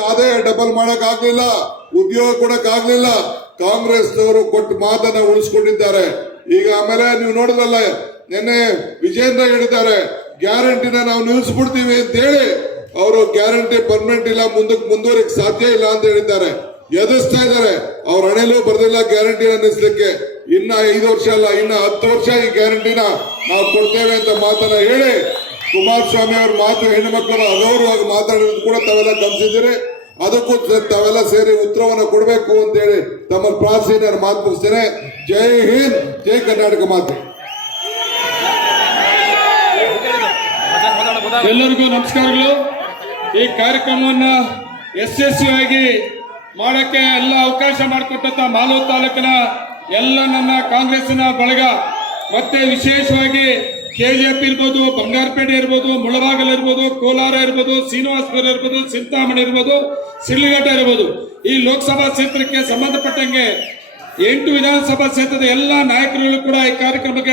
ಆದಾಯ ಡಬಲ್ ಮಾಡಕ್ ಆಗ್ಲಿಲ್ಲ, ಉದ್ಯೋಗ ಕೊಡಕ್ ಆಗ್ಲಿಲ್ಲ, ಕಾಂಗ್ರೆಸ್ನವರು ಕೊಟ್ಟು ಮಾತನ್ನ ಉಳಿಸ್ಕೊಂಡಿದ್ದಾರೆ. ಈಗ ಆಮೇಲೆ ನೀವು ನೋಡಿದ್ರಲ್ಲ, ನಿನ್ನೆ ವಿಜೇಂದ್ರ ಹೇಳಿದ್ದಾರೆ, ಗ್ಯಾರಂಟಿನ ನಾವು ನಿಲ್ಸ್ಬಿಡ್ತೀವಿ ಅಂತ ಹೇಳಿ ಅವರು ಗ್ಯಾರಂಟಿ ಪರ್ಮನೆಂಟ್ ಇಲ್ಲ ಮುಂದಕ್ಕೆ ಮುಂದುವರಿಕ್ ಸಾಧ್ಯ ಇಲ್ಲ ಅಂತ ಹೇಳಿದ್ದಾರೆ. ಎದುರಿಸ್ತಾ ಇದ್ದಾರೆ. ಅವ್ರ ಹಣೆಲೂ ಬರ್ದಿಲ್ಲ ಗ್ಯಾರಂಟಿನ ನಿಲ್ಲಿಸ್ಲಿಕ್ಕೆ ಇನ್ನ ಐದು ವರ್ಷ ಅಲ್ಲ, ಇನ್ನ ಹತ್ತು ವರ್ಷ ಈ ಗ್ಯಾರಂಟಿನ ನಾವು ಕೊಡ್ತೇವೆ ಅಂತ ಮಾತನ್ನ ಹೇಳಿ ಕುಮಾರಸ್ವಾಮಿ ಅವ್ರ ಮಾತು ಹೆಣ್ಮಕ್ಳು ಅಗೌರವಾಗಿ ಮಾತಾಡೋದು ಕೂಡ ತಾವೆಲ್ಲ ಗಮನಿಸಿದ್ದೀರಿ. ಅದಕ್ಕೂ ತಾವೆಲ್ಲ ಸೇರಿ ಉತ್ತರವನ್ನು ಕೊಡಬೇಕು ಅಂತ ಹೇಳಿ ತಮ್ಮ ನಾನು ಮಾತು ಮುಗಿಸ್ತೇನೆ. ಜೈ ಹಿಂದ್, ಜೈ ಕರ್ನಾಟಕ ಮಾತು. ಎಲ್ಲರಿಗೂ ನಮಸ್ಕಾರಗಳು. ಈ ಕಾರ್ಯಕ್ರಮವನ್ನ ಯಶಸ್ವಿಯಾಗಿ ಮಾಡಕ್ಕೆ ಎಲ್ಲ ಅವಕಾಶ ಮಾಡಿಕೊಟ್ಟಂತ ಮಾಲೂರು ತಾಲೂಕಿನ ಎಲ್ಲ ನನ್ನ ಕಾಂಗ್ರೆಸ್ಸಿನ ಬಳಗ, ಮತ್ತೆ ವಿಶೇಷವಾಗಿ ಕೆಜೆಪಿ ಇರ್ಬೋದು, ಬಂಗಾರಪೇಟೆ ಇರ್ಬೋದು, ಮುಳಬಾಗಲ್ ಇರ್ಬೋದು, ಕೋಲಾರ ಇರ್ಬೋದು, ಶ್ರೀನಿವಾಸಪುರ ಇರ್ಬೋದು ಚಿಂತಾಮಣಿ ಇರ್ಬೋದು ಸಿಳ್ಳಿಘಟ್ಟ ಇರ್ಬೋದು. ಈ ಲೋಕಸಭಾ ಕ್ಷೇತ್ರಕ್ಕೆ ಸಂಬಂಧಪಟ್ಟಂಗೆ ಎಂಟು ವಿಧಾನಸಭಾ ಕ್ಷೇತ್ರದ ಎಲ್ಲ ನಾಯಕರುಗಳು ಕೂಡ ಈ ಕಾರ್ಯಕ್ರಮಕ್ಕೆ